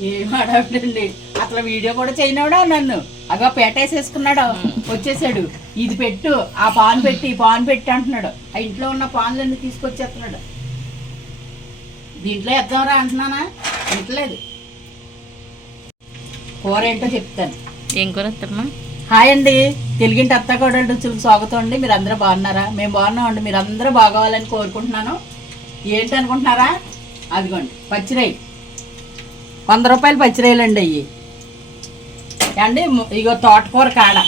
ఏం ఆడాడండి అసలు వీడియో కూడా చేయనివాడా నన్ను? అగో పేటేసేసుకున్నాడు వచ్చేసాడు. ఇది పెట్టు ఆ పాన్ పెట్టి ఈ పాన్ పెట్టి అంటున్నాడు. ఆ ఇంట్లో ఉన్న పాన్లన్నీ తీసుకొచ్చేస్తున్నాడు. దీంట్లో ఎద్దామరా అంటున్నానా? ఇంట్లేదు కూర ఏంటో చెప్తాను. ఏం కూర హాయ్ అండి. తెలుగింటి అత్త కోడలు రుచులకు స్వాగతం అండి. మీరు అందరూ బాగున్నారా? మేము బాగున్నామండి. మీరు అందరూ బాగోవాలని కోరుకుంటున్నాను. ఏంటి అనుకుంటున్నారా? అదిగోండి పచ్చిరాయి వంద రూపాయలు పచ్చిరాయలు అండి అవి అండి ఇగో తోటకూర కాడ.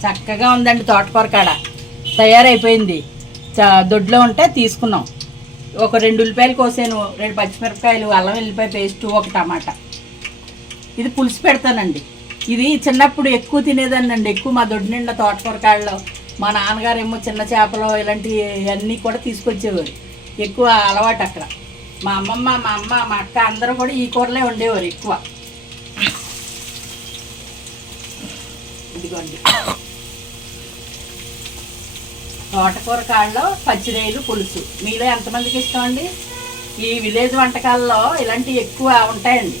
చక్కగా ఉందండి తోటకూర కాడ. తయారైపోయింది. చ- దొడ్లో ఉంటే తీసుకున్నాం. ఒక రెండు ఉల్లిపాయలు కోసాను రెండు పచ్చిమిరపకాయలు అల్లం వెల్లిపాయ పేస్ట్ ఒక టమాటా. ఇది పులుసు పెడతానండి. ఇది చిన్నప్పుడు ఎక్కువ తినేదానండి ఎక్కువ మా దొడ్డు నిండా తోటకూర కాళ్ళు మా నాన్నగారు ఏమో చిన్న చేపలు ఇలాంటివి అన్నీ కూడా తీసుకొచ్చేవారు. ఎక్కువ అలవాటు అక్కడ. మా అమ్మమ్మ మా అమ్మ మా అక్క అందరూ కూడా ఈ కూరలే ఉండేవారు ఎక్కువ. ఇదిగోండి. తోటకూర కాళ్ళలో పచ్చిరేలు పులుసు. మీలో ఎంతమందికి ఇష్టం అండి? ఈ విలేజ్ వంటకాల్లో ఇలాంటివి ఎక్కువ ఉంటాయండి.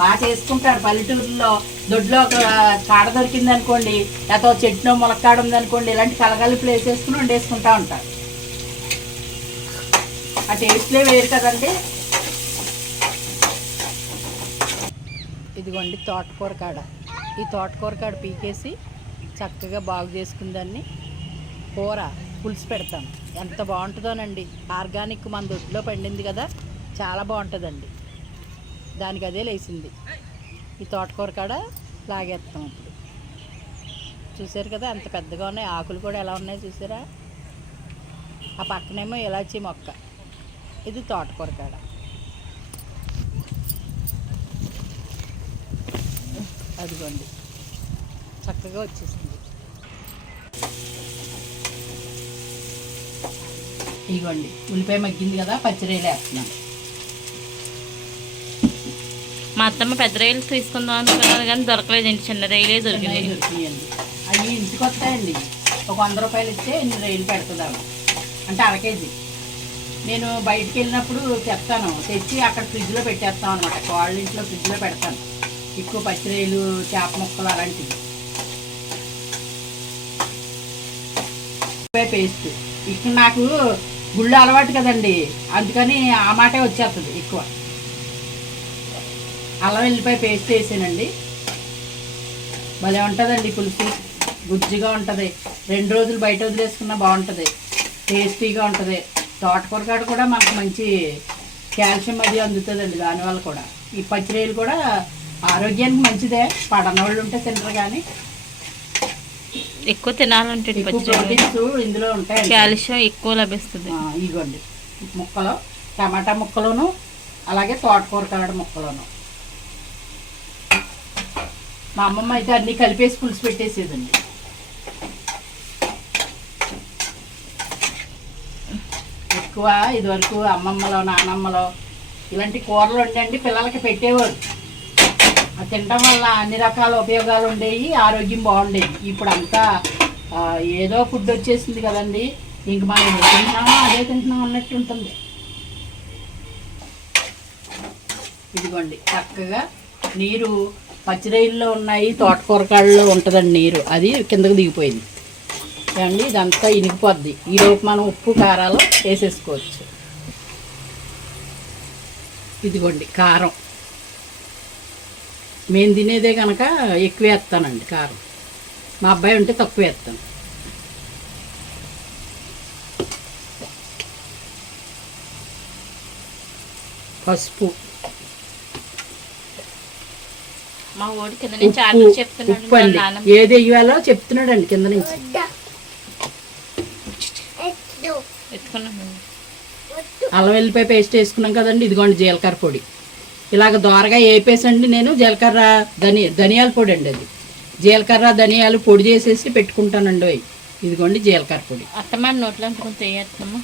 బాగా చేసుకుంటారు. పల్లెటూరులో దొడ్లో ఒక కాడ దొరికింది అనుకోండి లేకపోతే చెట్టునో ములక్కాడ ఉందనుకోండి ఇలాంటి కలగలిపులు వేసేసుకుని వండేసుకుంటా ఉంటారు. ఆ టేస్ట్లే వేరు కదండి. ఇదిగోండి తోటకూర కాడ. ఈ తోటకూర కాడ పీకేసి చక్కగా బాగు చేసుకుని దాన్ని కూర పులుసు పెడతాం. ఎంత బాగుంటుందోనండి. ఆర్గానిక్ మన దొడ్లో పండింది కదా చాలా బాగుంటుందండి. దానికి అదే లేచింది ఈ తోటకూర కాడ లాగేస్తాం ఇప్పుడు. చూసారు కదా ఎంత పెద్దగా ఉన్నాయి. ఆకులు కూడా ఎలా ఉన్నాయి చూసారా? ఆ పక్కనేమో ఇలాచి మొక్క. ఇది తోటకూర కాడ అదిగోండి. చక్కగా వచ్చేసింది. ఇదిగోండి ఉల్లిపాయ మగ్గింది కదా పచ్చిరేలు వేస్తున్నాను మా అత్తమ్మ పెద్ద రైలు తీసుకుందాం అనుకున్నారు కానీ దొరకలేదండి చిన్న రైలే దొరికింది దొరికినాయండి. అవి ఇంటికి వస్తాయండి. ఒక వంద రూపాయలు ఇస్తే ఇన్ని రైలు పెడుతుంది ఆవిడ. అంటే అర కేజీ. నేను బయటికి వెళ్ళినప్పుడు తెస్తాను తెచ్చి అక్కడ ఫ్రిడ్జ్లో పెట్టేస్తాను అనమాట కోళ్ళ ఇంట్లో ఫ్రిడ్జ్లో పెడతాను. ఎక్కువ పచ్చిరేలు చేప ముక్కలు అలాంటివి. పేస్ట్. ఇక్కడ నాకు గుళ్ళు అలవాటు కదండి. అందుకని ఆ మాటే వచ్చేస్తుంది ఎక్కువ. అల్లం వెల్లిపాయ పేస్ట్ వేసానండి. భలే ఉంటుందండి పులుసు. గుజ్జుగా ఉంటుంది. రెండు రోజులు బయట వదిలేసుకున్నా బాగుంటుంది. టేస్టీగా ఉంటుంది. తోటకూర కాడ కూడా మనకు మంచి కాల్షియం అది అందుతుందండి దానివల్ల కూడా. ఈ పచ్చిరేలు కూడా ఆరోగ్యానికి మంచిదే. పడన వాళ్ళు ఉంటే తినరు కానీ. ఎక్కువ తినాలంటే ఇందులో ఉంటాయి కాల్షియం ఎక్కువ లభిస్తుంది. ఇగోండి ముక్కలు. టమాటా ముక్కలోను అలాగే తోటకూర కాడ ముక్కలోను. మా అమ్మమ్మ అయితే అన్నీ కలిపేసి పులుసు పెట్టేసేదండి. ఎక్కువ ఇదివరకు అమ్మమ్మలో నానమ్మలో ఇలాంటి కూరలు వండండి పిల్లలకి పెట్టేవారు. అది తినడం వల్ల అన్ని రకాల ఉపయోగాలు ఉండేవి ఆరోగ్యం బాగుండేది. ఇప్పుడు అంతా ఏదో ఫుడ్ వచ్చేసింది కదండి. ఇంక మనం ఏం తింటున్నామో అదే తింటున్నాం అన్నట్టు ఉంటుంది. ఇదిగోండి చక్కగా నీరు పచ్చిరైల్లో ఉన్నాయి తోటకూరకాళ్ళలో ఉంటుందండి నీరు. అది కిందకు దిగిపోయింది. అండి ఇదంతా ఇనిగిపోద్ది. ఈలోపు మనం ఉప్పు కారాలు వేసేసుకోవచ్చు. ఇదిగోండి కారం. మేము తినేదే కనుక ఎక్కువ వేస్తానండి కారం. మా అబ్బాయి ఉంటే తక్కువ వేస్తాను. పసుపు. మా ఓడి కింద నుంచి ఆర్డర్ చెప్తున్నాడు ఉప్పు అండి. ఏది వేయాలో చెప్తున్నాడండి కింద నుంచి. అల్లం వెల్లిపాయ పేస్ట్ వేసుకున్నాం కదండి ఇదిగోండి జీలకర్ర పొడి. ఇలాగ దోరగా వేపేసండి నేను జీలకర్ర ధని ధనియాల పొడి అండి అది. జీలకర్ర ధనియాలు పొడి చేసేసి పెట్టుకుంటానండి అవి ఇదిగోండి జీలకర్ర పొడి. అత్తమ్మ నోట్లో తెయ్యేస్తున్నామా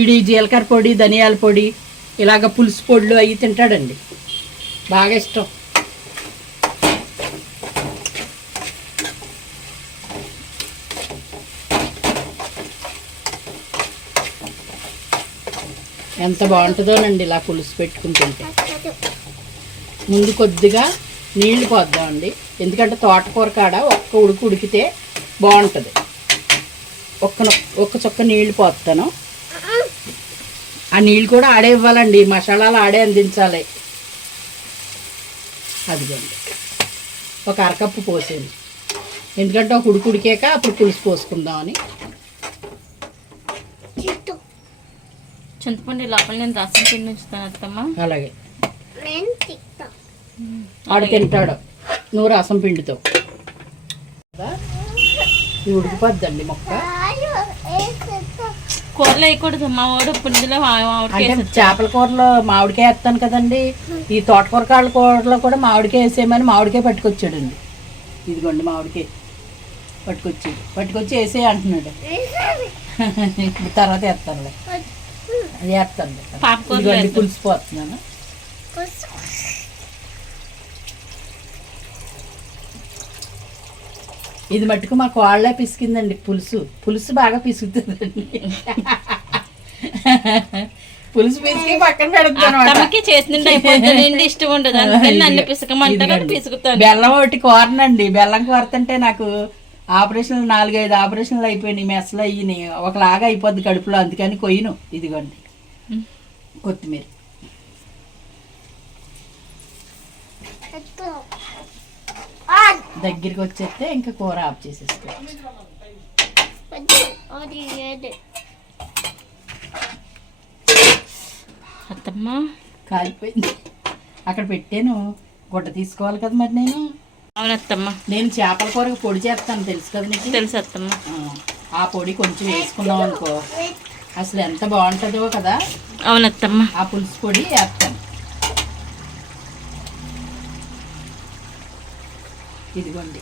ఇడి జీలకర్ర పొడి ధనియాల పొడి ఇలాగ పులుసు పొడులు అవి తింటాడండి. బాగా ఇష్టం. ఎంత బాగుంటుందోనండి ఇలా పులుసు పెట్టుకుంటుంటే. ముందు కొద్దిగా నీళ్ళు పోద్దామండి. ఎందుకంటే తోటకూర కాడ ఒక్క ఉడుకు ఉడికితే బాగుంటుంది. ఒక్క ఒక్క చుక్క నీళ్ళు పోస్తాను ఆ నీళ్ళు కూడా ఆడే ఇవ్వాలండి. మసాలాలు ఆడే అందించాలి. అదిగోండి. ఒక అరకప్పు పోసేది ఎందుకంటే ఒక ఉడుకు ఉడికాక అప్పుడు పులుసు పోసుకుందామని. చింతపండు లోపల నేను రసం పిండి ఉంచుతాను అత్తమ్మ. అలాగే. ఆడు తింటాడు. నువ్వు రసం పిండితో. ఉడికిపోద్దండి మొక్క. కూరలో వేయకూడదు మా వాడు పుండిలో అంటే చేపల కూరలో మామిడికాయ వేస్తాను కదండి. ఈ తోటకూర కాళ్ళ కూరలో కూడా మామిడికాయ వేసేయమని మామిడికాయ పట్టుకొచ్చాడండి. ఇదిగోండి మామిడికాయ పట్టుకొచ్చి పట్టుకొచ్చి వేసే అంటున్నాడు. ఇప్పుడు తర్వాత వేస్తానులే. అది వేస్తాను. పాపకూరలో ఇదిగోండి వేద్దాం. పులుసు పోతున్నాను ఇది మట్టుకు మా కోళ్ళే పిసికిందండి పులుసు. పులుసు బాగా పిసుకుతుందండి. పులుసు పిసికి పక్కన పెడతాను నిండి ఇష్టం ఉండదు. అందుకని నన్ను పిసకమంటారు పిసుకుతాను. బెల్లం ఒకటి కోరనండి. బెల్లం కోరతంటే నాకు ఆపరేషన్లు నాలుగైదు ఆపరేషన్లు అయిపోయినాయి మెస్లు అయ్యినాయి ఒకలాగా అయిపోద్ది కడుపులో అందుకని కొయ్యను. ఇదిగోండి. కొత్తిమీర. దగ్గరికి వచ్చేస్తే ఇంకా కూర ఆఫ్ చేసేసుకో అత్తమ్మ. కాలిపోయింది. అక్కడ పెట్టాను. గుడ్డ తీసుకోవాలి కదా మరి నేను. అవును అత్తమ్మ నేను చేపల కూరకు పొడి చేస్తాను. తెలుసు కదా నీకు? తెలుసు అత్తమ్మ ఆ, పొడి కొంచెం వేసుకున్నాం అనుకో. అసలు ఎంత బాగుంటుందో కదా. అవును అత్తమ్మ ఆ పులుసు పొడి వేస్తాను. ఇదిగోండి.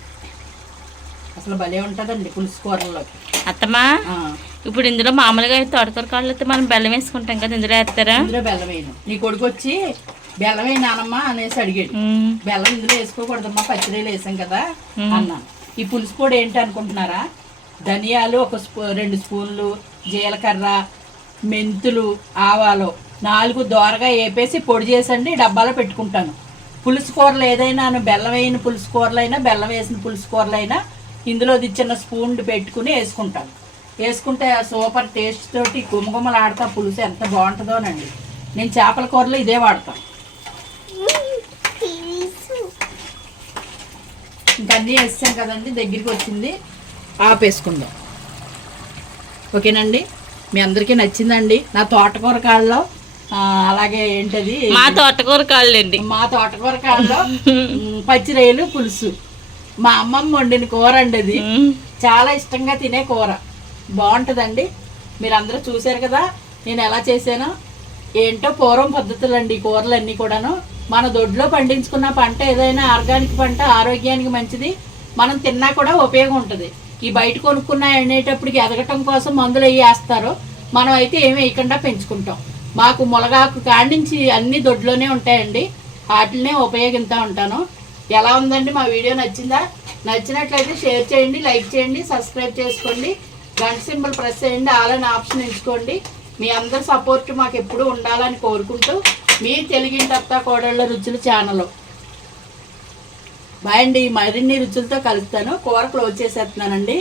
అసలు భలే ఉంటుందండి పులుసు కూరలోకి అత్తమ్మ ఇప్పుడు ఇందులో మామూలుగా తోటకూర కాళ్ళు అయితే మనం బెల్లం వేసుకుంటాం కదా ఇందులో వేస్తారా? ఇందులో బెల్లం వేయను. నీ కొడుకు వచ్చి బెల్లం వేయనానమ్మా అనేసి అడిగాడు. బెల్లం ఇందులో వేసుకోకూడదమ్మా పచ్చిరీలు వేసాం కదా అన్నాను ఈ పులుసు పొడి ఏంటి అనుకుంటున్నారా? ధనియాలు ఒక స్పూ రెండు స్పూన్లు జీలకర్ర మెంతులు ఆవాలు నాలుగు దోరగా వేపేసి పొడి చేసండి డబ్బాలో పెట్టుకుంటాను. పులుసు కూరలు ఏదైనా బెల్లం వేయని పులుసు కూరలైనా బెల్లం వేసిన పులుసు కూరలైనా ఇందులో ఇది చిన్న స్పూన్ పెట్టుకుని వేసుకుంటాను. వేసుకుంటే ఆ సూపర్ టేస్ట్ తోటి గుమగుమలాడతా పులుసు ఎంత బాగుంటుందోనండి. నేను చేపల కూరలో ఇదే వాడతాను. ఇంకా అన్నీ వేస్తాం కదండి దగ్గరికి వచ్చింది. ఆపేసుకుందాం. ఓకేనండి? మీ అందరికీ నచ్చిందండి? నా తోటకూర కాళ్ళలో అలాగే ఏంటది? మా తోటకూర కాళ్ళండి మా తోటకూర కాళ్ళలో మ్, పచ్చిరొయ్యలు పులుసు. మా అమ్మమ్మ వండిన కూర అండి అది. చాలా ఇష్టంగా తినే కూర. బాగుంటుందండి. మీరు అందరూ చూశారు కదా నేను ఎలా చేశానో ఏంటో పూర్వం పద్ధతులండి ఈ కూరలన్నీ కూడాను. మన దొడ్లో పండించుకున్న పంట ఏదైనా ఆర్గానిక్ పంట ఆరోగ్యానికి మంచిది. మనం తిన్నా కూడా ఉపయోగం ఉంటుంది. ఈ బయట కొనుక్కున్న అనేటప్పటికి ఎదగటం కోసం మందులు అవి వేస్తారు మనం అయితే ఏమి వేయకుండా పెంచుకుంటాం. మాకు ములగాకు కాడించి నుంచి అన్ని దొడ్లోనే ఉంటాయండి. వాటినే ఉపయోగిస్తూ ఉంటాను. ఎలా ఉందండి? మా వీడియో నచ్చిందా? నచ్చినట్లయితే షేర్ చేయండి లైక్ చేయండి సబ్స్క్రైబ్ చేసుకోండి. గంట సింబల్ ప్రెస్ చేయండి ఆల్ అని ఆప్షన్ ఎంచుకోండి. మీ అందరి సపోర్ట్ మాకు ఎప్పుడూ ఉండాలని కోరుకుంటూ మీ తెలుగింటత్త కోడళ్ళ రుచులు ఛానల్. బాయ్ అండి మరిన్ని రుచులతో కలుపుతాను కూర క్లోజ్ చేసేస్తున్నానండి.